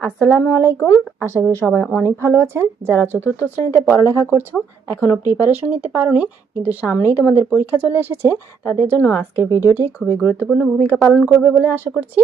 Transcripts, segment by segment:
আসসালামু আলাইকুম। আশা করি সবাই অনেক ভালো আছেন। যারা চতুর্থ শ্রেণীতে পড়ালেখা করছ এখনও প্রিপারেশন নিতে পারোনি, কিন্তু সামনেই তোমাদের পরীক্ষা চলে এসেছে, তাদের জন্য আজকের ভিডিওটি খুবই গুরুত্বপূর্ণ ভূমিকা পালন করবে বলে আশা করছি।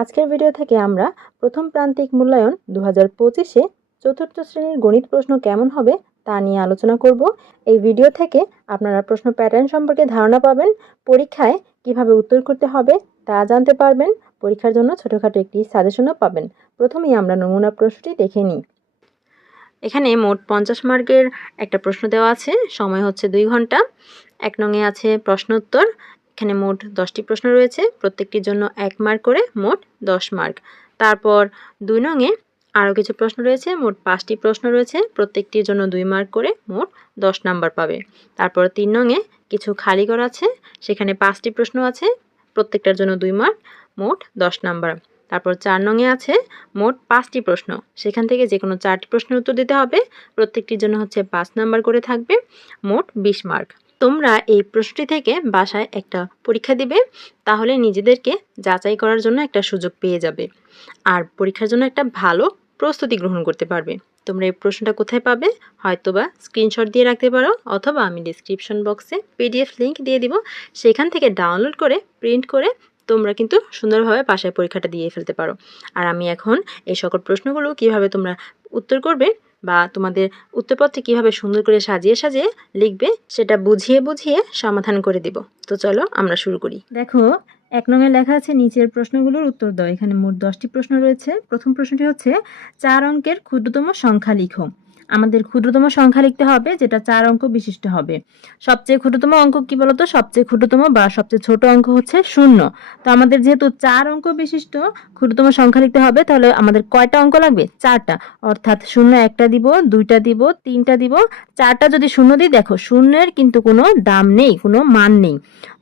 আজকের ভিডিও থেকে আমরা প্রথম প্রান্তিক মূল্যায়ন দু হাজার পঁচিশে চতুর্থ শ্রেণির গণিত প্রশ্ন কেমন হবে তা নিয়ে আলোচনা করব। এই ভিডিও থেকে আপনারা প্রশ্ন প্যাটার্ন সম্পর্কে ধারণা পাবেন। পরীক্ষায় কীভাবে উত্তর করতে হবে তা জানতে পারবেন। পরীক্ষার জন্য ছোটোখাটো একটি সাজেশনও পাবেন। প্রথমেই আমরা নমুনা প্রশ্নটি দেখে নিই। এখানে মোট পঞ্চাশ মার্কের একটা প্রশ্ন দেওয়া আছে। সময় হচ্ছে দুই ঘণ্টা। এক নঙে আছে প্রশ্ন উত্তর এখানে মোট দশটি প্রশ্ন রয়েছে। প্রত্যেকটির জন্য এক মার্ক করে মোট দশ মার্ক। তারপর দুই নঙে আরও কিছু প্রশ্ন রয়েছে, মোট পাঁচটি প্রশ্ন রয়েছে, প্রত্যেকটির জন্য দুই মার্ক করে মোট দশ নাম্বার পাবে। তারপর তিন নঙে কিছু খালি ঘর আছে, সেখানে পাঁচটি প্রশ্ন আছে, প্রত্যেকটার জন্য দুই মার্ক মোট দশ নাম্বার তারপর চার নঙে আছে, মোট পাঁচটি প্রশ্ন। সেখান থেকে যে কোনো চারটি প্রশ্নের উত্তর দিতে হবে, প্রত্যেকটির জন্য হচ্ছে পাঁচ নাম্বার করে থাকবে, মোট বিশ মার্ক তোমরা এই প্রশ্নটি থেকে বাসায় একটা পরীক্ষা দিবে, তাহলে নিজেদেরকে যাচাই করার জন্য একটা সুযোগ পেয়ে যাবে। আর পরীক্ষার জন্য একটা ভালো প্রস্তুতি গ্রহণ করতে পারবে। তোমরা এই প্রশ্নটা কোথায় পাবে? হয়তোবা স্ক্রিনশট দিয়ে রাখতে পারো, অথবা আমি ডিসক্রিপশন বক্সে পিডিএফ লিংক দিয়ে দিব। সেখান থেকে ডাউনলোড করে প্রিন্ট করে তোমরা কিন্তু সুন্দরভাবে বাসায় পরীক্ষাটা দিয়ে ফেলতে পারো। আর আমি এখন এই সকল প্রশ্নগুলো কীভাবে তোমরা উত্তর করবে বা তোমাদের উত্তরপত্রে কীভাবে সুন্দর করে সাজিয়ে সাজিয়ে লিখবে, সেটা বুঝিয়ে বুঝিয়ে সমাধান করে দিব। তো চলো আমরা শুরু করি। দেখো এক নঙে লেখা আছে, নিচের প্রশ্নগুলোর উত্তর দাও। এখানে মোট দশটি প্রশ্ন রয়েছে। প্রথম প্রশ্নটি হচ্ছে, চার অঙ্কের ক্ষুদ্রতম সংখ্যা লিখো। আমাদের ক্ষুদ্রতম সংখ্যা লিখতে হবে, যেটা চার অঙ্ক বিশিষ্ট হবে। সবচেয়ে ক্ষুদ্রতম অঙ্ক কি বলতো? সবচেয়ে ক্ষুদ্রতম বা সবচেয়ে ছোট অঙ্ক হচ্ছে শূন্য। তো আমাদের যেহেতু চার অঙ্ক বিশিষ্ট, ক্ষুদ্রতম সংখ্যা লিখতে হবে, তাহলে আমাদের কয়টা অঙ্ক লাগবে? চারটা। অর্থাৎ শূন্য একটা দিব, দুইটা দিব, তিনটা দিব। চারটা যদি শূন্য দিই, দেখো, শূন্যের কিন্তু কোনো দাম নেই, কোনো মান নেই।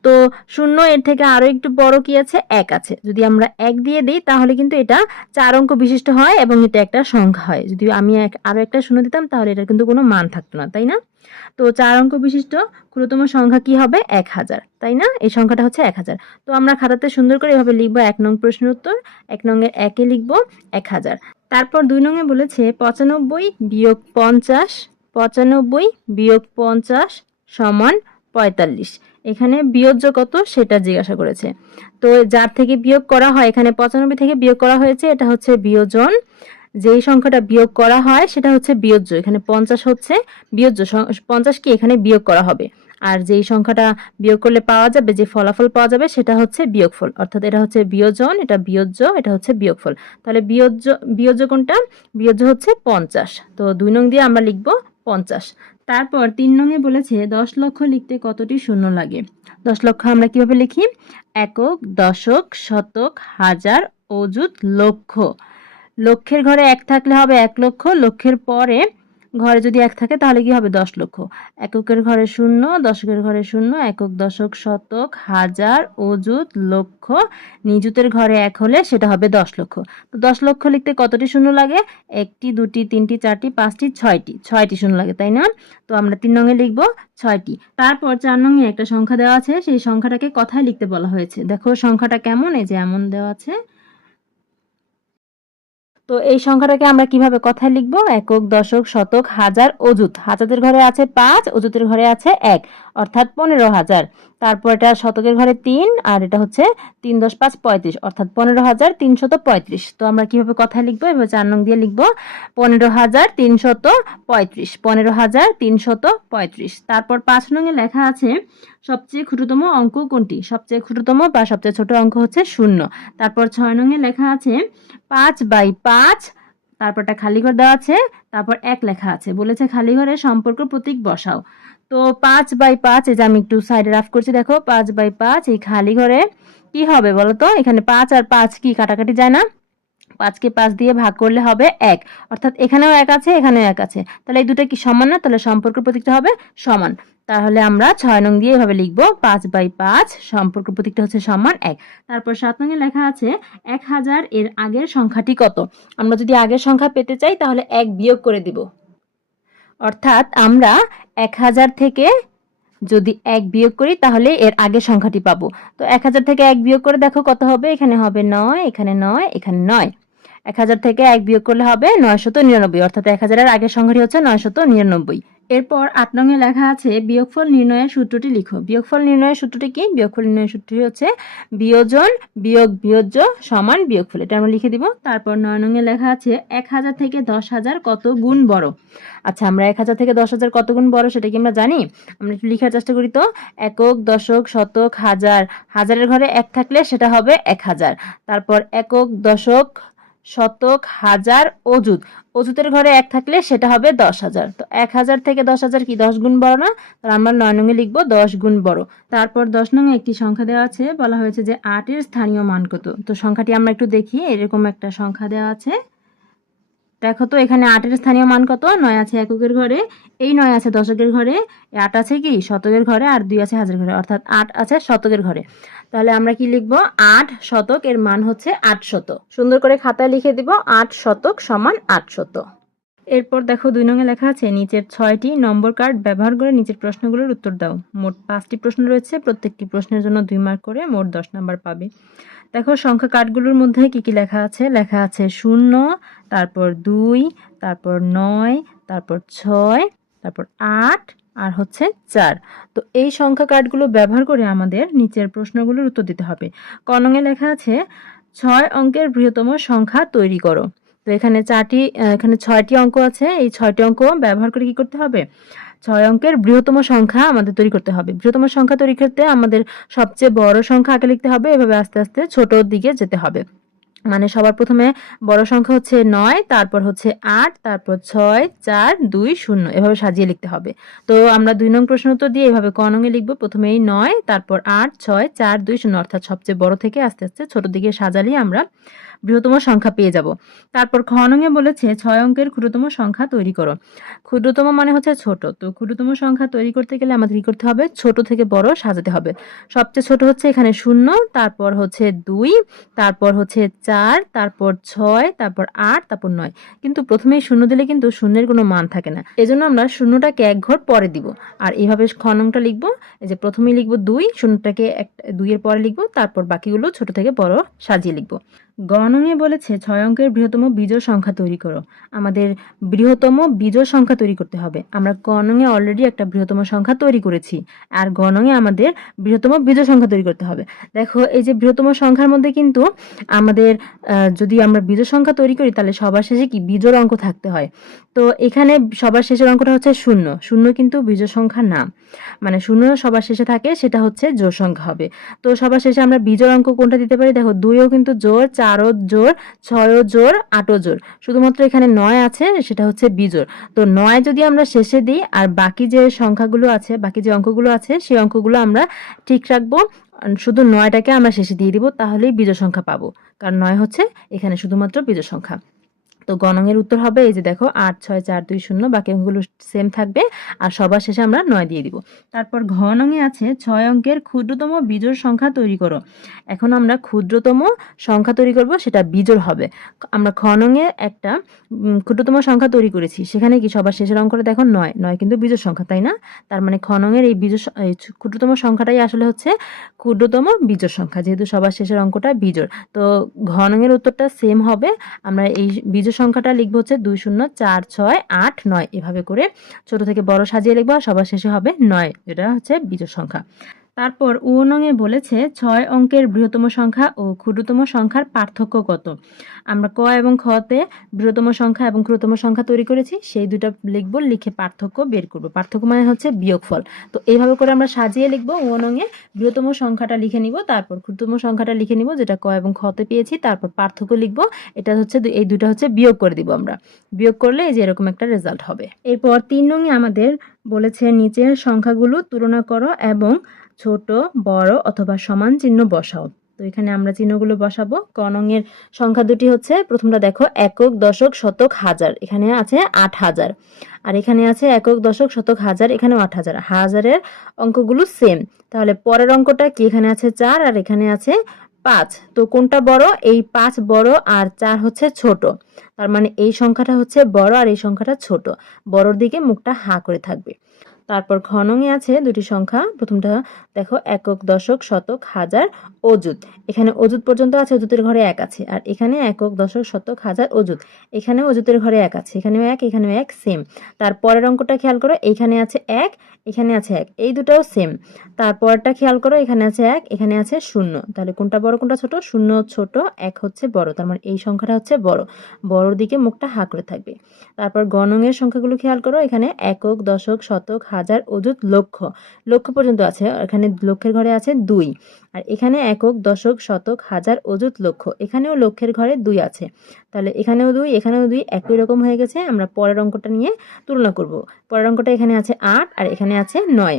তো শূন্য এর থেকে আরও একটু বড় কি আছে? এক আছে। যদি আমরা এক দিয়ে দিই, তাহলে কিন্তু এটা চার অঙ্ক বিশিষ্ট হয় এবং এটা একটা সংখ্যা হয়। যদি আমি এক আরও একটা শূন্য দিতাম তাহলে এটা কিন্তু কোনো মান থাকতো না, তাই না? তো চার অঙ্ক বিশিষ্ট ক্ষুদ্রতম সংখ্যা কি হবে? এক হাজার, তাই না? এই সংখ্যাটা হচ্ছে এক হাজার। তো আমরা খাতাতে সুন্দর করে এভাবে লিখব, এক নং প্রশ্নের উত্তর, এক নংয়ের একে লিখব, এক হাজার। তারপর দুই নঙে বলেছে, পঁচানব্বই বিয়োগ পঞ্চাশ, পঁচানব্বই বিয়োগ পঞ্চাশ সমান পঁয়তাল্লিশ। এখানে বিয়োজ্য কত? সেটা জিজ্ঞাসা করেছে। তো যার থেকে বিয়োগ করা হয়, এখানে পঁচানব্বই থেকে বিয়োগ করা হয়েছে, এটা হচ্ছে বিয়োজন যেই সংখ্যাটা বিয়োগ করা হয়, সেটা হচ্ছে বিয়োজ্য। এখানে পঞ্চাশ হচ্ছে, বিয়োজ্য পঞ্চাশ কি এখানে বিয়োগ করা হবে। আর যেই সংখ্যাটা বিয়োগ করলে পাওয়া যাবে, যে ফলাফল পাওয়া যাবে, সেটা হচ্ছে বিয়োগফল। অর্থাৎ এটা হচ্ছে বিয়োজন, এটা বিয়োজ্য, এটা হচ্ছে বিয়োগফল। তাহলে বিয়োজ্য বিয়োজ্য কোনটা? বিয়োজ্য হচ্ছে পঞ্চাশ। তো দুই নং দিয়ে আমরা লিখব পঞ্চাশ। তারপর তিন নঙে বলেছে, দশ লক্ষ লিখতে কতটি শূন্য লাগে? দশ লক্ষ আমরা কীভাবে লিখি? একক, দশক, শতক, হাজার, অযুত, লক্ষ। লক্ষের ঘরে এক থাকলে হবে এক লক্ষ, লক্ষের পরে ঘরে যদি এক থাকে তাহলে কি হবে? দশ লক্ষ। এককের ঘরে শূন্য, দশকের ঘরে শূন্য, একক দশক শতক, হাজার, অযুত, লক্ষ। নিযুতের ঘরে এক হলে সেটা হবে দশ লক্ষ। তো দশ লক্ষ লিখতে কতটি শূন্য লাগে? একটি, দুটি, তিনটি, চারটি, পাঁচটি, ছয়টি। ছয়টি শূন্য লাগে, তাই না? তো আমরা তিন নঙে লিখব ছয়টি। তারপর চার নঙে একটা সংখ্যা দেওয়া আছে, সেই সংখ্যাটাকে কথায় লিখতে বলা হয়েছে। দেখো সংখ্যাটা কেমন? এই যে এমন দেওয়া আছে। তো এই সংখ্যাটাকে আমরা কীভাবে কথায় লিখব? একক, দশক, শতক, হাজার অজুত হাজারের ঘরে আছে পাঁচ অজুতের ঘরে আছে এক। অর্থাৎ পনেরো হাজার। তারপর এটা শতকের ঘরে তিন, আর এটা হচ্ছে তিন দশ পাঁচ পঁয়ত্রিশ। অর্থাৎ পনেরো হাজার তিনশত পঁয়ত্রিশ। তো আমরা কীভাবে কথায় লিখব? এভাবে চার নং দিয়ে লিখব, পনেরো হাজার তিনশত পঁয়ত্রিশ। পনেরো হাজার তিনশত পঁয়ত্রিশ। তারপর পাঁচ নঙে লেখা আছে, সবচেয়ে ক্ষুদ্রতম অঙ্ক কোনটি? সবচেয়ে ক্ষুদ্রতম বা সবচেয়ে ছোট অঙ্ক হচ্ছে শূন্য। তারপর ছয় নঙে লেখা আছে, পাঁচ বাই পাঁচ তারপরটা খালি ঘর দেওয়া আছে, তারপর এক লেখা আছে। বলেছে খালি ঘরে সম্পর্ক প্রতীক বসাও। তো পাঁচ বাই পাঁচ, এই যে আমি একটু সাইডে রাফ করছি, দেখো, পাঁচ বাই পাঁচ, এই খালি ঘরে কি হবে বলো তো এখানে পাঁচ আর পাঁচ কি কাটাকাটি যায় না? পাঁচকে পাঁচ দিয়ে ভাগ করলে হবে এক। অর্থাৎ এখানেও এক আছে, এখানেও এক আছে। তাহলে এই দুটো কি সমান না? তাহলে সম্পর্ক প্রতীকটা হবে সমান। তাহলে আমরা ছয় নং দিয়ে এভাবে লিখব, পাঁচ বাই পাঁচ, সম্পর্ক প্রতীকটা হচ্ছে সমান এক। তারপর সাত নঙে লেখা আছে, এক হাজার এর আগের সংখ্যাটি কত? আমরা যদি আগের সংখ্যা পেতে চাই, তাহলে এক বিয়োগ করে দিব। অর্থাৎ আমরা এক হাজার থেকে যদি এক বিয়োগ করি, তাহলে এর আগে সংখ্যাটি পাবো। তো এক হাজার থেকে এক বিয়োগ করে দেখো কত হবে? এখানে হবে নয়, এখানে নয় এখানে নয়। এক হাজার থেকে এক বিয়োগ করলে হবে নয়শত নিরানব্বই, অর্থাৎ এক হাজারের আগের সংখ্যাটি হচ্ছে নয়শত নিরানব্বই। এরপর আট নঙে লেখা আছে বিয়োগফল নির্ণয়ের সূত্রটি লিখো। বিয়োগফল নির্ণয়ের সূত্রটি কি? বিয়োগফল নির্ণয়ের সূত্রটি হচ্ছে বিয়োজন বিয়োগ বিয়োজ্য সমান বিয়োগফল। এটা আমরা লিখে দিব। তারপর নয় নঙে লেখা আছে এক হাজার থেকে দশ হাজার কত গুণ বড়? আচ্ছা আমরা এক হাজার থেকে দশ হাজার কত গুণ বড় সেটা কি আমরা জানি? আমরা একটু লিখার চেষ্টা করি তো। একক, দশক, শতক, হাজার। হাজারের ঘরে এক থাকলে সেটা হবে এক হাজার। তারপর একক, দশক শতক হাজার অজুত অজুতের ঘরে এক থাকলে সেটা হবে দশ হাজার। তো এক হাজার থেকে দশ হাজার কি দশ গুণ বড় না? তো আমরা নয় নঙে লিখব দশ গুণ বড়। তারপর দশ নঙে একটি সংখ্যা দেওয়া আছে, বলা হয়েছে যে আটের স্থানীয় মান কত? তো সংখ্যাটি আমরা একটু দেখি, এরকম একটা সংখ্যা দেওয়া আছে। দেখো তো, এখানে আটের স্থানীয় মান কত? নয় আছে এককের ঘরে। এই নয় আছে দশকের ঘরে। আট আছে কি? শতকের ঘরে আর দুই আছে হাজার ঘরে। অর্থাৎ আট আছে শতকের ঘরে। তাহলে আমরা কি লিখব? আট শতক এর মান হচ্ছে আট শত সুন্দর করে খাতায় লিখে দিব, আট শতক সমান আট শত এরপর দেখো দুই নঙে লেখা আছে, নিচের ছয়টি নম্বর কার্ড ব্যবহার করে নিচের প্রশ্নগুলোর উত্তর দাও। মোট পাঁচটি প্রশ্ন রয়েছে, প্রত্যেকটি প্রশ্নের জন্য দুই মার্ক করে মোট দশ নাম্বার পাবে। দেখো সংখ্যা কার্ডগুলোর মধ্যে কি কি লেখা আছে? লেখা আছে শূন্য, তারপর দুই, তারপর নয়, তারপর ছয়, তারপর আট, আর হচ্ছে চার। তো এই সংখ্যা কার্ডগুলো ব্যবহার করে আমাদের নিচের প্রশ্নগুলোর উত্তর দিতে হবে। কনঙে লেখা আছে, ছয় অঙ্কের বৃহত্তম সংখ্যা তৈরি করো। তো এখানে চারটি এখানে ছয়টি অঙ্ক আছে। এই ছয়টি অঙ্ক ব্যবহার করে কি করতে হবে? ছয় অঙ্কের বৃহত্তম সংখ্যা আমাদের তৈরি করতে হবে। বৃহত্তম সংখ্যা তৈরি করতে আমাদের সবচেয়ে বড় সংখ্যা আগে লিখতে হবে, এভাবে আস্তে আস্তে ছোটোর দিকে যেতে হবে। মানে সবার প্রথমে বড় সংখ্যা হচ্ছে নয়, তারপর হচ্ছে আট, তারপর ছয়, চার, দুই, শূন্য, এভাবে সাজিয়ে লিখতে হবে। তো আমরা দুই নং প্রশ্ন উত্তর দিয়ে এভাবে ক নঙে লিখব। প্রথমে এই নয়, তারপর আট, ছয়, চার, দুই, শূন্য, অর্থাৎ সবচেয়ে বড় থেকে আস্তে আস্তে ছোট দিকে সাজালে আমরা বৃহত্তম সংখ্যা পেয়ে যাব। তারপর খ নঙে বলেছে, ছয় অঙ্কের ক্ষুদ্রতম সংখ্যা তৈরি করো। ক্ষুদ্রতম মানে হচ্ছে ছোট। তো ক্ষুদ্রতম সংখ্যা তৈরি করতে গেলে আমাদের কি করতে হবে? ছোট থেকে বড় সাজাতে হবে। সবচেয়ে ছোট হচ্ছে এখানে শূন্য, তারপর হচ্ছে দুই, তারপর হচ্ছে চার, তারপর ছয়, তারপর আট, তারপর নয়। কিন্তু প্রথমেই শূন্য দিলে কিন্তু শূন্যের কোনো মান থাকে না। এজন্য আমরা শূন্যটাকে এক ঘর পরে দিব। আর এইভাবে খনংটা লিখব, এই যে প্রথমেই লিখব দুই, শূন্যটাকে এক, দুইয়ের পরে লিখব, তারপর বাকিগুলো ছোট থেকে বড় সাজিয়ে লিখব। গণঙে বলেছে ছয় অঙ্কের বৃহত্তম বিজোড় সংখ্যা তৈরি করো। আমাদের বৃহত্তম বিজোড় সংখ্যা তৈরি করতে হবে। আমরা গণঙে অলরেডি একটা বৃহত্তম সংখ্যা তৈরি করেছি। আর গণঙে আমাদের বৃহত্তম বিজোড় সংখ্যা তৈরি করতে হবে। দেখো, এই যে বৃহত্তম সংখ্যার মধ্যে কিন্তু আমাদের যদি আমরা বিজোড় সংখ্যা তৈরি করি, তাহলে সবার শেষে কি বিজোড় অঙ্ক থাকতে হয়। তো এখানে সবার শেষের অঙ্কটা হচ্ছে শূন্য। শূন্য কিন্তু বিজোড় সংখ্যা না। মানে শূন্য সবার শেষে থাকে, সেটা হচ্ছে জোড় সংখ্যা হবে। তো সবার শেষে আমরা বিজোড় অঙ্ক কোনটা দিতে পারি? দেখো, দুইও কিন্তু জোর চারও জোর ছয়ও জোর আটও জোর শুধুমাত্র এখানে নয় আছে, সেটা হচ্ছে বিজোর তো নয় যদি আমরা শেষে দিই, আর বাকি যে সংখ্যাগুলো আছে, বাকি যে অঙ্কগুলো আছে, সেই অঙ্কগুলো আমরা ঠিক রাখব। শুধু নয়টাকে আমরা শেষে দিয়ে দিব, তাহলেই বিজোড় সংখ্যা পাবো। কারণ নয় হচ্ছে এখানে শুধুমাত্র বিজোড় সংখ্যা। তো গণঙের উত্তর হবে এই যে দেখো আট, ছয়, চার, দুই, শূন্য, বাকি অঙ্কগুলো সেম থাকবে। আর সবার শেষে আমরা নয় দিয়ে দিব। তারপর ঘ নঙে আছে ছয় অঙ্কের ক্ষুদ্রতম বিজোড় সংখ্যা তৈরি করো। এখন আমরা ক্ষুদ্রতম সংখ্যা তৈরি করব, সেটা বিজোড় হবে। আমরা খ নঙে একটা ক্ষুদ্রতম সংখ্যা তৈরি করেছি। সেখানে কি সবার শেষের অঙ্কটা দেখো নয় নয় কিন্তু বিজোড় সংখ্যা, তাই না? তার মানে খ নঙের এই বিজোড় ক্ষুদ্রতম সংখ্যাটাই আসলে হচ্ছে ক্ষুদ্রতম বিজোড় সংখ্যা, যেহেতু সবার শেষের অঙ্কটা বিজোড়। তো ঘ নঙের উত্তরটা সেম হবে। আমরা এই বিজোড় সংখ্যাটা লিখব হচ্ছে দুই শূন্য চার ছয় আট নয়। এভাবে করে ছোট থেকে বড় সাজিয়ে লিখব আর সবার শেষে হবে নয় এটা হচ্ছে বিজোড় সংখ্যা। তারপর উনঙে বলেছে, ছয় অঙ্কের বৃহত্তম সংখ্যা ও ক্ষুদ্রতম সংখ্যার পার্থক্য কত? আমরা ক এবং খতে বৃহত্তম সংখ্যা এবং ক্ষুদ্রতম সংখ্যা তৈরি করেছি, সেই দুটো লিখব, লিখে পার্থক্য বের করব। পার্থক্য মানে হচ্ছে বিয়োগফল। তো এইভাবে করে আমরা সাজিয়ে লিখব উনঙে বৃহত্তম সংখ্যাটা লিখে নিব, তারপর ক্ষুদ্রতম সংখ্যাটা লিখে নিব, যেটা ক এবং খতে পেয়েছি, তারপর পার্থক্য লিখব, এটা হচ্ছে এই দুটো হচ্ছে বিয়োগ করে দিব আমরা। বিয়োগ করলে এই যে এরকম একটা রেজাল্ট হবে। এরপর তিন নঙে আমাদের বলেছে, নিচের সংখ্যাগুলো তুলনা করো এবং ছোট, বড় অথবা সমান চিহ্ন বসাও। তো এখানে আমরা চিহ্নগুলো বসাবো। কনঙের সংখ্যা দুটি হচ্ছে, প্রথমটা দেখো, একক, দশক, শতক, হাজার। এখানে আছে আট হাজার। আর এখানে আছে একক, দশক, শতক, হাজার, এখানেও আট হাজার। হাজারের অঙ্কগুলো সেম তাহলে পরের অঙ্কটা কি? এখানে আছে চার আর এখানে আছে পাঁচ। তো কোনটা বড়? এই পাঁচ বড় আর চার হচ্ছে ছোট। তার মানে এই সংখ্যাটা হচ্ছে বড় আর এই সংখ্যাটা ছোট। বড়র দিকে মুখটা হা করে থাকবে। তারপর ঘনঙে আছে দুটি সংখ্যা। প্রথমটা দেখো, একক, দশক, শতক, হাজার, অযুত। এখানে অযুত পর্যন্ত আছে, অযুতের ঘরে এক আছে। আর এখানে একক, দশক, শতক, হাজার, অযুত। এখানে অযুতের ঘরে এক আছে, এখানেও এক এখানেও এক সেম তারপরের অঙ্কটা খেয়াল করো এখানে আছে এক এখানে আছে এক। এই দুটাও সেম তারপরটা খেয়াল করো, এখানে আছে এক, এখানে আছে শূন্য। তাহলে কোনটা বড়, কোনটা ছোট? শূন্য ছোট, এক হচ্ছে বড়। তার মানে এই সংখ্যাটা হচ্ছে বড়। বড়র দিকে মুখটা হা করে থাকবে। তারপর গণঙের সংখ্যাগুলো খেয়াল করো, এখানে একক, দশক, শতক, হাজার, অযুত, লক্ষ। লক্ষ পর্যন্ত আছে। এখানে লক্ষের ঘরে আছে দুই। আর এখানে একক, দশক, শতক, হাজার, অযুত লক্ষ্য এখানেও লক্ষ্যের ঘরে দুই আছে। তাহলে এখানেও দুই এখানেও দুই একই রকম হয়ে গেছে। আমরা পরের অঙ্কটা নিয়ে তুলনা করব। পরের অঙ্কটা এখানে আছে আট আর এখানে আছে নয়।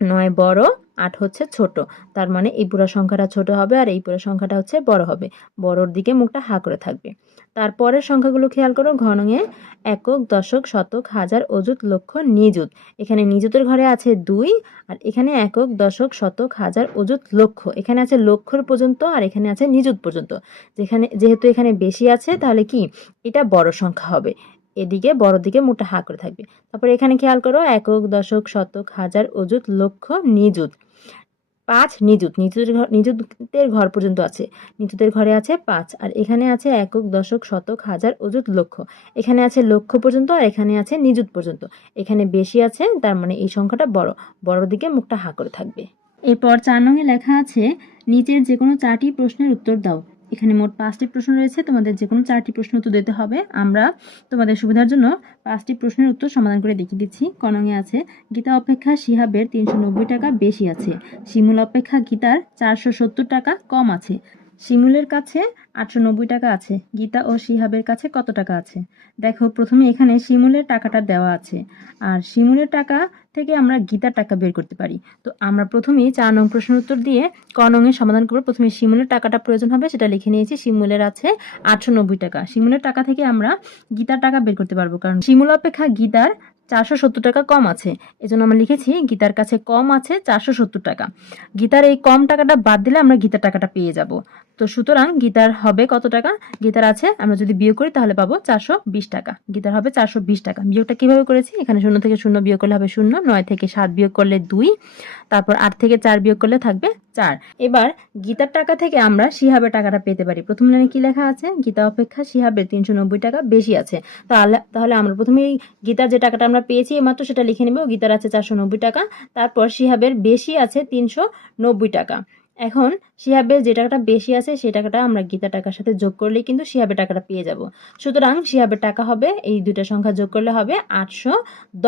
নয় বড়, আট হচ্ছে ছোট। তার মানে এই পুরো সংখ্যাটা ছোট হবে আর এই পুরো সংখ্যাটা হচ্ছে বড় হবে। বড়র দিকে মুখটা হা করে থাকবে। তারপরের সংখ্যাগুলো খেয়াল করো ঘনঙে একক, দশক, শতক, হাজার, অযুত, লক্ষ, নিযুত। এখানে নিযুতের ঘরে আছে দুই, আর এখানে একক, দশক, শতক, হাজার, অযুত, লক্ষ। এখানে আছে লক্ষর পর্যন্ত, আর এখানে আছে নিযুত পর্যন্ত। যেখানে, যেহেতু এখানে বেশি আছে, তাহলে কি? এটা বড় সংখ্যা হবে। এদিকে, বড় দিকে মোটা হা করে থাকবে। তারপর এখানে খেয়াল করো, একক, দশক, শতক, হাজার, অযুত, লক্ষ, নিযুত। পাঁচ নিযুত নিযুতের ঘর নিযুতের ঘর পর্যন্ত আছে। নিযুতের ঘরে আছে পাঁচ, আর এখানে আছে একক, দশক, শতক, হাজার, অযুত, লক্ষ। এখানে আছে লক্ষ পর্যন্ত আর এখানে আছে নিযুত পর্যন্ত। এখানে বেশি আছে, তার মানে এই সংখ্যাটা বড়। বড় দিকে মুখটা হা করে থাকবে। এরপর চার নঙে লেখা আছে, নিচের যে কোনো চারটি প্রশ্নের উত্তর দাও। এখানে মোট পাঁচটি প্রশ্ন রয়েছে, তোমাদের যে কোনো চারটি প্রশ্ন উত্তর দিতে হবে। আমরা তোমাদের সুবিধার জন্য পাঁচটি প্রশ্নের উত্তর সমাধান করে দেখিয়ে দিচ্ছি। কনঙে আছে, গীতা অপেক্ষা শিহাবের তিনশো নব্বই টাকা বেশি আছে। শিমুল অপেক্ষা গীতার চারশো সত্তর টাকা কম আছে। শিমুলের কাছে আটশো নব্বই টাকা আছে। গীতা ও শিহাবের কাছে কত টাকা আছে? দেখো, প্রথমে এখানে শিমুলের টাকাটা দেওয়া আছে। আর শিমুলের টাকা থেকে আমরা গীতার টাকা বের করতে পারি। তো আমরা প্রথমেই চার নং প্রশ্নের উত্তর দিয়ে ক নংয়ের সমাধান করব। প্রথমে শিমুলের টাকাটা প্রয়োজন হবে, সেটা লিখে নিয়েছি। শিমুলের আছে আটশো নব্বই টাকা। শিমুলের টাকা থেকে আমরা গীতার টাকা বের করতে পারব। কারণ শিমুল অপেক্ষা গীতার চারশো সত্তর টাকা কম আছে। এজন্য আমরা লিখেছি, গীতার কাছে কম আছে চারশো সত্তর টাকা। গীতার এই কম টাকাটা বাদ দিলে আমরা গীতার টাকাটা পেয়ে যাব। তো সুতরাং গীতার হবে কত টাকা? গীতার আছে, আমরা যদি বিয়োগ করি তাহলে পাবো চারশো বিশ টাকা। গীতার হবে চারশো বিশ টাকা। বিয়োগটা কীভাবে করেছি? এখানে শূন্য থেকে শূন্য বিয়োগ করলে হবে শূন্য, নয় থেকে সাত বিয়োগ করলে দুই, তারপর আট থেকে চার বিয়োগ করলে থাকবে চার। এবার গীতার টাকা থেকে আমরা শিহাবের টাকাটা পেতে পারি। প্রথম লাইনে কি লেখা আছে? গীতা অপেক্ষা শিহাবের তিনশো নব্বই টাকা বেশি আছে। তাহলে তাহলে আমরা প্রথমে গীতার যে টাকাটা আমরা পেয়েছি মাত্র সেটা লিখে নেব। গীতার আছে চারশো নব্বই টাকা, তারপর শিহাবের বেশি আছে তিনশো নব্বই টাকা। এখন শিহাবের যে টাকাটা বেশি আছে, সেই টাকাটা আমরা গীতা টাকার সাথে যোগ করলেই কিন্তু শিহাবের টাকাটা পেয়ে যাব। সুতরাং শিহাবের টাকা হবে, এই দুইটা সংখ্যা যোগ করলে হবে আটশো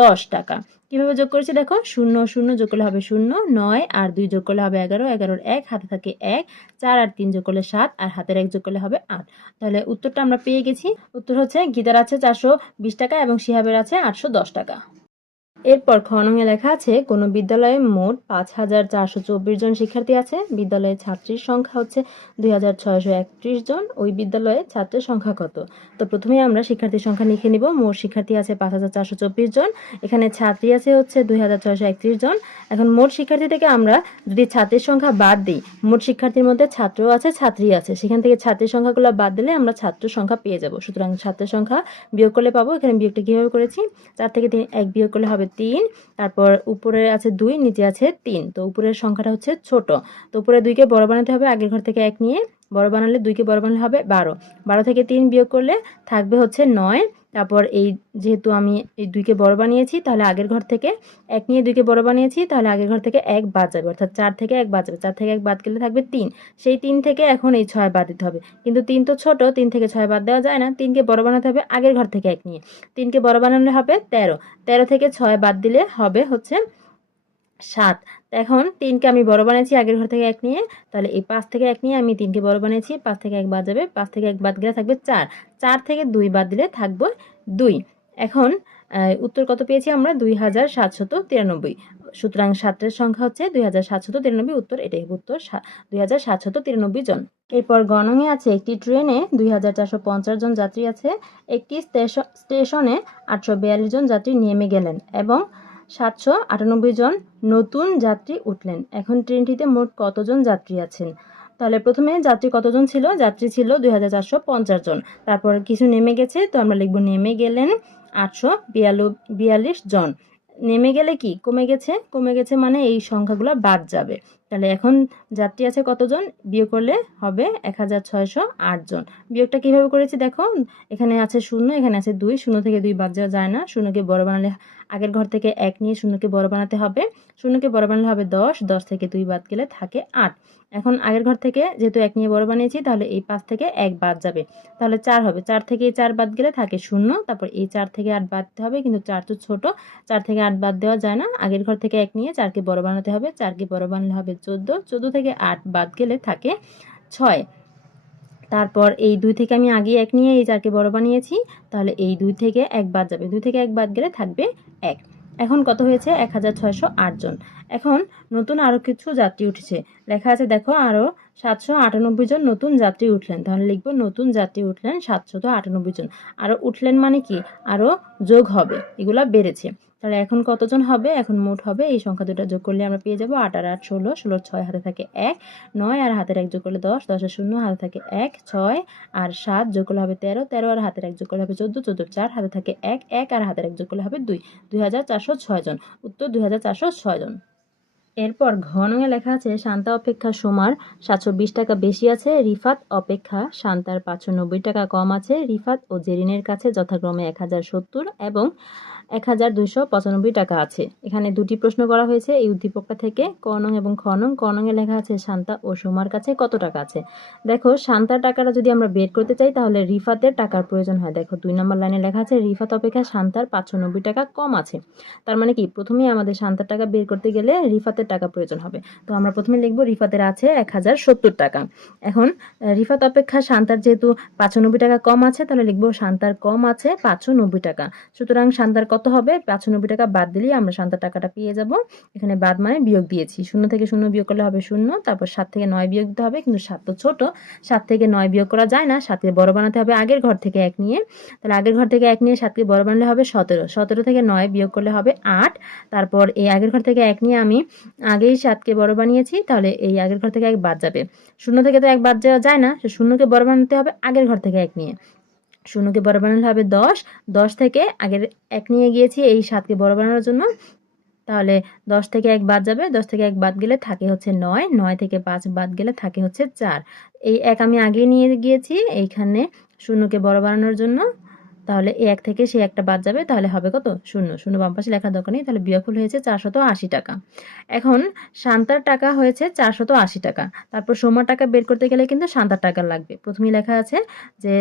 দশ টাকা। কীভাবে যোগ করেছি দেখো? শূন্য শূন্য যোগ করলে হবে শূন্য, নয় আর দুই যোগ করলে হবে এগারো, এগারোর এক, হাতে থাকে এক, চার আর তিন যোগ করলে সাত আর হাতের এক যোগ করলে হবে আট। তাহলে উত্তরটা আমরা পেয়ে গেছি। উত্তর হচ্ছে গীতার আছে চারশো বিশ টাকা এবং শিহাবের আছে আটশো দশ টাকা। এরপর খনঙে লেখা আছে, কোনো বিদ্যালয়ে মোট পাঁচ হাজার চারশো চব্বিশ জন শিক্ষার্থী আছে। বিদ্যালয়ে ছাত্রীর সংখ্যা হচ্ছে দুই হাজার ছয়শো একত্রিশ জন। ওই বিদ্যালয়ে ছাত্রের সংখ্যা কত? তো প্রথমে আমরা শিক্ষার্থীর সংখ্যা লিখে নিব। মোট শিক্ষার্থী আছে পাঁচ হাজার চারশো চব্বিশ জন। এখানে ছাত্রী আছে হচ্ছে দুই হাজার ছয়শো একত্রিশ জন। এখন মোট শিক্ষার্থী থেকে আমরা যদি ছাত্রীর সংখ্যা বাদ দিই, মোট শিক্ষার্থীর মধ্যে ছাত্রও আছে, ছাত্রী আছে। সেখান থেকে ছাত্রীর সংখ্যাগুলো বাদ দিলে আমরা ছাত্র সংখ্যা পেয়ে যাব। সুতরাং ছাত্রের সংখ্যা বিয়োগ করলে পাবো। এখানে বিয়োগটা কীভাবে করেছি? চার থেকে তিন, এক বিয়োগ করলে হবে তিন, তারপর উপরে আছে দুই, নিচে আছে তিন। তো উপরের সংখ্যাটা হচ্ছে ছোট। তো উপরে দুইকে বড় বানাতে হবে, আগের ঘর থেকে এক নিয়ে বড় বানালে দুইকে বড় বানালে হবে বারো। বারো থেকে তিন বিয়োগ করলে থাকবে হচ্ছে নয়। তারপর এই যেহেতু আমি এই দুইকে বড় বানিয়েছি, তাহলে আগের ঘর থেকে এক নিয়ে দুইকে বড় বানিয়েছি, তাহলে আগের ঘর থেকে এক বাদ যাবে। অর্থাৎ চার থেকে এক বাদ যাবে। চার থেকে এক বাদ গেলে থাকবে তিন। সেই তিন থেকে এখন এই ছয় বাদ দিতে হবে। কিন্তু তিন তো ছোট, তিন থেকে ছয় বাদ দেওয়া যায় না। তিনকে বড় বানাতে হবে আগের ঘর থেকে এক নিয়ে। তিনকে বড় বানালে হবে তেরো। তেরো থেকে ছয় বাদ দিলে হবে হচ্ছে সাত। এখন তিনকে আমি বড় বানিয়েছি আগের ঘর থেকে এক নিয়ে। তাহলে এই পাঁচ থেকে এক নিয়ে আমি তিনকে বড় বানিয়েছি, পাঁচ থেকে এক বাদ যাবে, পাঁচ থেকে এক বাদ গেলে থাকবে চার। চার থেকে দুই বাদ দিলে থাকবে দুই। এখন উত্তর কত পেয়েছি আমরা? দুই হাজার সাতশত তিরানব্বই। সুতরাং সাতের সংখ্যা হচ্ছে দুই হাজার সাতশত তিরানব্বই। উত্তর এটাই উত্তর দুই হাজার সাতশত তিরানব্বই জন। এরপর গণঙে আছে একটি ট্রেনে দুই হাজার চারশো পঞ্চাশ জন যাত্রী আছে। একটি স্টেশন স্টেশনে আটশো বিয়াল্লিশ জন যাত্রী নেমে গেলেন এবং সাতশো আটানব্বই জন নতুন যাত্রী উঠলেন। এখন ট্রেনটিতে মোট কতজন যাত্রী আছেন? তাহলে প্রথমে যাত্রী কতজন ছিল? যাত্রী ছিল দুই হাজার চারশো পঞ্চাশ জন। তারপর কিছু নেমে গেছে, তো আমরা লিখব নেমে গেলেন আটশো বিয়াল্লিশ জন। নেমে গেলে কি? কমে গেছে? কমে গেছে মানে এই সংখ্যাগুলো বাদ যাবে। তাহলে এখন যাত্রী আছে কতজন? বিয়োগ করলে হবে এক হাজার ছয়শো জন। বিয়োগটা কীভাবে করেছি দেখো? এখানে আছে শূন্য, এখানে আছে দুই। শূন্য থেকে দুই বাদ যাওয়া যায় না। শূন্যকে বড় বানালে আগের ঘর থেকে এক নিয়ে শূন্যকে বড় বানাতে হবে। শূন্যকে বড় বানালে হবে দশ দশ থেকে দুই বাদ গেলে থাকে আট। এখন আগের ঘর থেকে যেহেতু এক নিয়ে বড় বানিয়েছি, তাহলে এই পাঁচ থেকে এক বাদ যাবে। তাহলে চার হবে। চার থেকে এই চার বাদ গেলে থাকে শূন্য। তারপর এই চার থেকে আট বাদ দিতে হবে, কিন্তু চার তো ছোটো। চার থেকে আট বাদ দেওয়া যায় না। আগের ঘর থেকে এক নিয়ে চারকে বড় বানাতে হবে। চারকে বড় বানালে হবে চোদ্দ চোদ্দ থেকে আট বাদ গেলে থাকে ছয়। তারপর এই দুই থেকে আমি আগে এক নিয়ে এই চারকে বড় বানিয়েছি, তাহলে এই দুই থেকে এক বাদ যাবে। দুই থেকে এক বাদ গেলে থাকবে এক। এখন কত হয়েছে? এক হাজার ছয়শো জন। এখন নতুন আরও কিছু যাত্রী উঠেছে। লেখা আছে, দেখো আরও সাতশো আটানব্বই জন নতুন যাত্রী উঠলেন। তাহলে লিখব, নতুন যাত্রী উঠলেন সাতশত আটানব্বই জন। আরও উঠলেন মানে কি? আরও যোগ হবে। এগুলা বেড়েছে। তাহলে এখন কতজন হবে? এখন মোট হবে, এই সংখ্যা দুটো যোগ করলে আমরা পেয়ে যাব আট আর আট ষোলো, ষোলোর ছয় হাতে থাকে এক, নয় আর হাতের এক যোগ করলে দশ দশ দশের শূন্য হাতে থাকে এক, ছয় আর সাত যোগ করলে হবে তেরো তেরো আর হাতের এক যোগ করলে হবে চোদ্দ চোদ্দোর চার হাতে থাকে এক এক আর হাতের এক যোগ করলে হবে দুই দুই হাজার চারশো ছয় জন। উত্তর দুই হাজার চারশো ছয় জন। এরপর ঘনঙে লেখা আছে, শান্তা অপেক্ষা সোমার সাতশো বিশ টাকা বেশি আছে, রিফাত অপেক্ষা শান্তার পাঁচশো নব্বই টাকা কম আছে, রিফাত ও জেরিনের কাছে যথাক্রমে এক হাজার সত্তর এবং এক হাজার দুইশো পঁচানব্বই টাকা আছে। এখানে দুটি প্রশ্ন করা হয়েছে। এই উদ্দীপকটা থেকে কনং এবং খনং। কনংয়ে লেখা আছে, শান্তা ও সোমার কাছে কত টাকা আছে? দেখো, শান্তার টাকাটা যদি আমরা বের করতে চাই, তাহলে রিফাতের টাকার প্রয়োজন হয়। দেখো, দুই নম্বর লাইনে লেখা আছে, রিফাত অপেক্ষা শান্তার পাঁচশো নব্বই টাকা কম আছে। তার মানে কি? প্রথমেই আমাদের শান্তার টাকা বের করতে গেলে রিফাতের টাকা প্রয়োজন হবে। তো আমরা প্রথমে লিখব, রিফাতের আছে এক হাজার সত্তর টাকা। এখন রিফাত অপেক্ষা শান্তার যেহেতু পাঁচশো নব্বই টাকা কম আছে, তাহলে লিখব, শান্তার কম আছে পাঁচশো নব্বই টাকা। সুতরাং শান্তার কত হবে? পাঁচানব্বই টাকা বাদ দিলেই আমরা শান্তার টাকাটা পেয়ে যাব। এখানে বাদ মানে বিয়োগ দিয়েছি। শূন্য থেকে শূন্য বিয়োগ করলে হবে শূন্য, তারপর সাত থেকে নয় বিয়োগ দিতে হবে, কিন্তু সাত তো ছোটো। সাত থেকে নয় বিয়োগ করা যায় না, সাতকে বড় বানাতে হবে আগের ঘর থেকে এক নিয়ে। তাহলে আগের ঘর থেকে এক নিয়ে সাতকে বড় বানালে হবে সতেরো। সতেরো থেকে নয় বিয়োগ করলে হবে আট। তারপর এই আগের ঘর থেকে এক নিয়ে আমি আগেই সাতকে বড় বানিয়েছি, তাহলে এই আগের ঘর থেকে এক বাদ যাবে। শূন্য থেকে তো এক বাদ যাওয়া যায় না শূন্যকে বড় বানাতে হবে আগের ঘর থেকে এক নিয়ে। শূন্যকে বড় বানালে হবে দশ। দশ থেকে আগের এক নিয়ে গিয়েছি, এই সাতকে বড় বানানোর জন্য। তাহলে দশ থেকে এক বাদ যাবে। দশ থেকে এক বাদ গেলে থাকে হচ্ছে নয়। নয় থেকে পাঁচ বাদ গেলে থাকে হচ্ছে চার। এই এক আমি আগে নিয়ে গিয়েছি, এইখানে শূন্যকে বড় বানানোর জন্য। তাহলে এক থেকে সে একটা বাদ যাবে। তাহলে হবে কত? শূন্য। শূন্য বাম পাশে লেখার দরকার নেই। তাহলে বিয়োগফল হয়েছে চারশত আশি টাকা। এখন সান্তার টাকা হয়েছে চারশত আশি টাকা। তারপর সোমার টাকা বের করতে গেলে কিন্তু সান্তার টাকা লাগবে। প্রথমেই লেখা আছে যে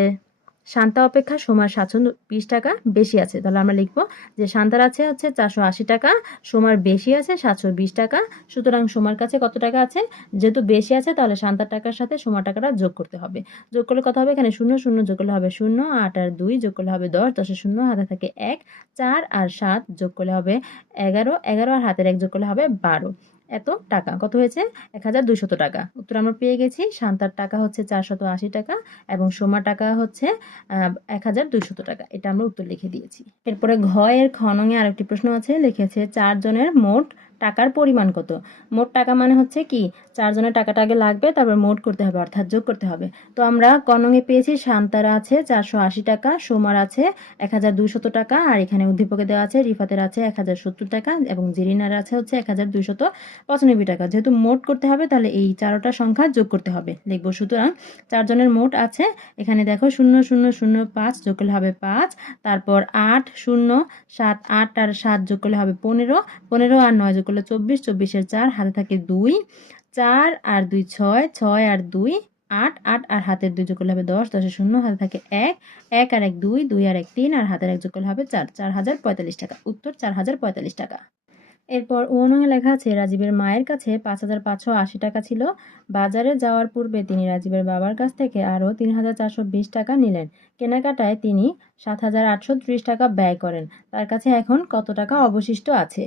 শান্তা অপেক্ষা সোমার সাতশো বিশ টাকা বেশি আছে। তাহলে আমরা লিখব যে শান্তার আছে হচ্ছে চারশো আশি টাকা, সোমার বেশি আছে সাতশো বিশ টাকা। সুতরাং সোমার কাছে কত টাকা আছে? যেহেতু বেশি আছে, তাহলে শান্তার টাকার সাথে সোমার টাকাটা যোগ করতে হবে। যোগ করলে কত হবে? এখানে শূন্য শূন্য যোগ করলে হবে শূন্য, আট আর দুই যোগ করলে হবে দশ, দশের শূন্য, হাতে থাকে এক, চার আর সাত যোগ করলে হবে এগারো এগারো আর হাতের এক যোগ করলে হবে বারো। এত টাকা? কত হয়েছে? এক হাজার দুইশত টাকা। উত্তর আমরা পেয়ে গেছি, শান্তার টাকা হচ্ছে চারশত আশি টাকা এবং সোমা টাকা হচ্ছে এক হাজার দুইশত টাকা। এটা আমরা উত্তর লিখে দিয়েছি। এরপরে ঘ এর খনঙে আরেকটি প্রশ্ন আছে, লিখেছে চারজনের মোট টাকার পরিমাণ কত? মোট টাকা মানে হচ্ছে কি, চারজনের টাকাটা আগে লাগবে, তারপর মোট করতে হবে, অর্থাৎ যোগ করতে হবে। তো আমরা কনঙে পেয়েছি, শান্তারা আছে, চারশো আশি টাকা, সোমার আছে, এক হাজার দুইশত টাকা, আর এখানে উদ্দীপকে দেওয়া আছে, রিফাতের আছে এক হাজার সত্তর টাকা, এবং জেরিনার আছে হচ্ছে এক হাজার পঁচানব্বই টাকা। যেহেতু মোট করতে হবে, তাহলে এই চারোটা সংখ্যা যোগ করতে হবে। দেখব সুতরাং চারজনের মোট আছে, এখানে দেখো শূন্য শূন্য শূন্য, পাঁচ, যোগ করলে হবে পাঁচ, তারপর আট, শূন্য, সাত, আট, আর সাত যোগ করলে হবে পনেরো পনেরো আর নয় যোগ করলে চব্বিশ, চব্বিশের চার, হাতে থাকে দুই, চার আর দুই ছয় ছয় আর দুই, আট আট আর হাতের দুই যোগ করলে হবে দশ দশের শূন্য, হাতে থাকে এক এক আর এক দুই দুই আর এক তিন আর হাতের এক যোগ করলে হবে চার চার হাজার পঁয়তাল্লিশ টাকা। উত্তর চার হাজার পঁয়তাল্লিশ টাকা। এরপর ওনঙে লেখা আছে, রাজীবের মায়ের কাছে পাঁচ হাজার পাঁচশো আশি টাকা ছিল। বাজারে যাওয়ার পূর্বে তিনি রাজীবের বাবার কাছ থেকে আরও তিন হাজার চারশো বিশ টাকা নিলেন। কেনাকাটায় তিনি সাত হাজার আটশো ত্রিশ টাকা ব্যয় করেন। তার কাছে এখন কত টাকা অবশিষ্ট আছে?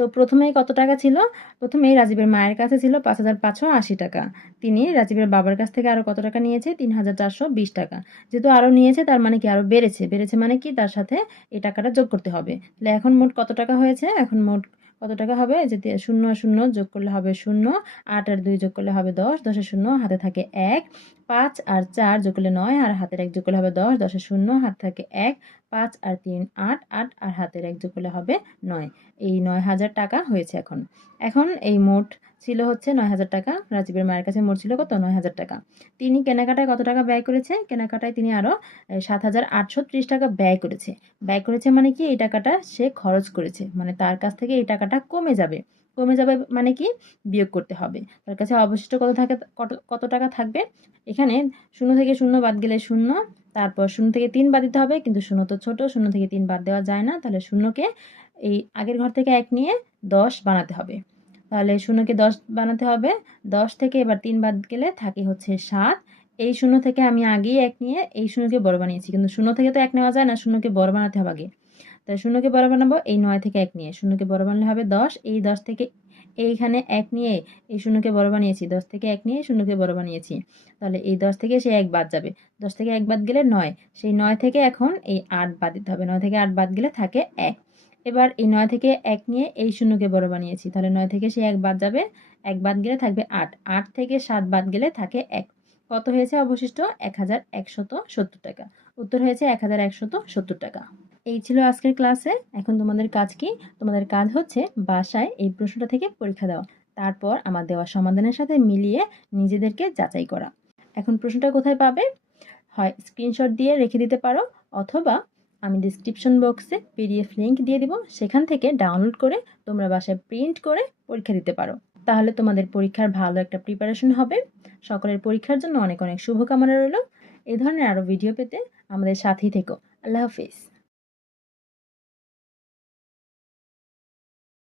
তো প্রথমেই কত টাকা ছিল? প্রথমেই রাজীবের মায়ের কাছে ছিল পাঁচ হাজার পাঁচশো আশি টাকা। তিনি রাজীবের বাবার কাছ থেকে আরও কত টাকা নিয়েছে? তিন হাজার চারশো বিশ টাকা। যেহেতু আরও নিয়েছে, তার মানে কি আরও বেড়েছে? বেড়েছে মানে কি? তার সাথে এই টাকাটা যোগ করতে হবে। তাহলে এখন মোট কত টাকা হয়েছে? এখন মোট কত টাকা হবে? যে শূন্য শূন্য যোগ করলে হবে শূন্য, আট আর দুই যোগ করলে হবে দশ, দশের শূন্য, হাতে থাকে এক। পাঁচ আর চার যোগ করলে নয়, আর হাতের এক যোগ করলে হবে দশ, দশের শূন্য, হাতে থাকে এক। পাঁচ আর তিন আট আট আর হাতের এক যোগ করলে হবে নয়। এই নয় হাজার টাকা হয়েছে এখন। এখন এই মোট ছিল হচ্ছে নয় হাজার টাকা। রাজীবের মায়ের কাছে মোট ছিল কত? নয় হাজার টাকা। তিনি কেনাকাটায় কত টাকা ব্যয় করেছে? কেনাকাটায় তিনি আরও সাত হাজার আটশো ত্রিশ টাকা ব্যয় করেছে। ব্যয় করেছে মানে কি? এই টাকাটা সে খরচ করেছে। মানে তার কাছ থেকে এই টাকাটা কমে যাবে। কমে যাবে মানে কি? বিয়োগ করতে হবে। তার কাছে অবশিষ্ট কত থাকে? কত টাকা থাকবে? এখানে শূন্য থেকে শূন্য বাদ গেলে শূন্য, তারপর শূন্য থেকে তিন বাদ দিতে হবে, কিন্তু শূন্য তো ছোট, শূন্য থেকে তিন বাদ দেওয়া যায় না। তাহলে শূন্যকে এই আগের ঘর থেকে এক নিয়ে দশ বানাতে হবে। তাহলে শূন্যকে দশ বানাতে হবে। দশ থেকে এবার তিন বাদ গেলে থাকে হচ্ছে সাত। এই শূন্য থেকে আমি আগেই এক নিয়ে এই শূন্যকে বড় বানিয়েছি, কিন্তু শূন্য থেকে তো এক নেওয়া যায় না, শূন্যকে বড় বানাতে হবে আগে। তাই শূন্যকে বড় বানাবো এই নয় থেকে এক নিয়ে। শূন্যকে বড় বানালে হবে দশ, এই দশ থেকে এইখানে এক নিয়ে এই শূন্যকে বড় বানিয়েছি দশ থেকে এক নিয়ে শূন্যকে বড় বানিয়েছি তাহলে এই দশ থেকে সে এক বাদ যাবে। দশ থেকে এক বাদ গেলে নয়। সেই নয় থেকে এখন এই আট বাদ দিতে হবে। নয় থেকে আট বাদ গেলে থাকে এক। এবার এই নয় থেকে এক নিয়ে এই শূন্যকে বড় বানিয়েছি তাহলে নয় থেকে সে এক বাদ যাবে। এক বাদ গেলে থাকবে আট। আট থেকে সাত বাদ গেলে থাকে এক। কত হয়েছে অবশিষ্ট? এক হাজার একশত সত্তর টাকা। উত্তর হয়েছে এক হাজার একশত সত্তর টাকা। এই ছিল আজকের ক্লাসে। এখন তোমাদের কাজ কি? তোমাদের কাজ হচ্ছে বাসায় এই প্রশ্নটা থেকে পরীক্ষা দেওয়া। তারপর আমার দেওয়া সমাধানের সাথে মিলিয়ে নিজেদেরকে যাচাই করা। এখন প্রশ্নটা কোথায় পাবে? হয় স্ক্রিনশট দিয়ে রেখে দিতে পারো, অথবা আমি ডিসক্রিপশন বক্সে পিডিএফ লিঙ্ক দিয়ে দিব। সেখান থেকে ডাউনলোড করে তোমরা বাসায় প্রিন্ট করে পরীক্ষা দিতে পারো। তাহলে তোমাদের পরীক্ষার ভালো একটা প্রিপারেশন হবে। সকলের পরীক্ষার জন্য অনেক অনেক শুভকামনা রইল। এ ধরনের আরও ভিডিও পেতে আমাদের সাথেই থেকো। আল্লাহ হাফিজ।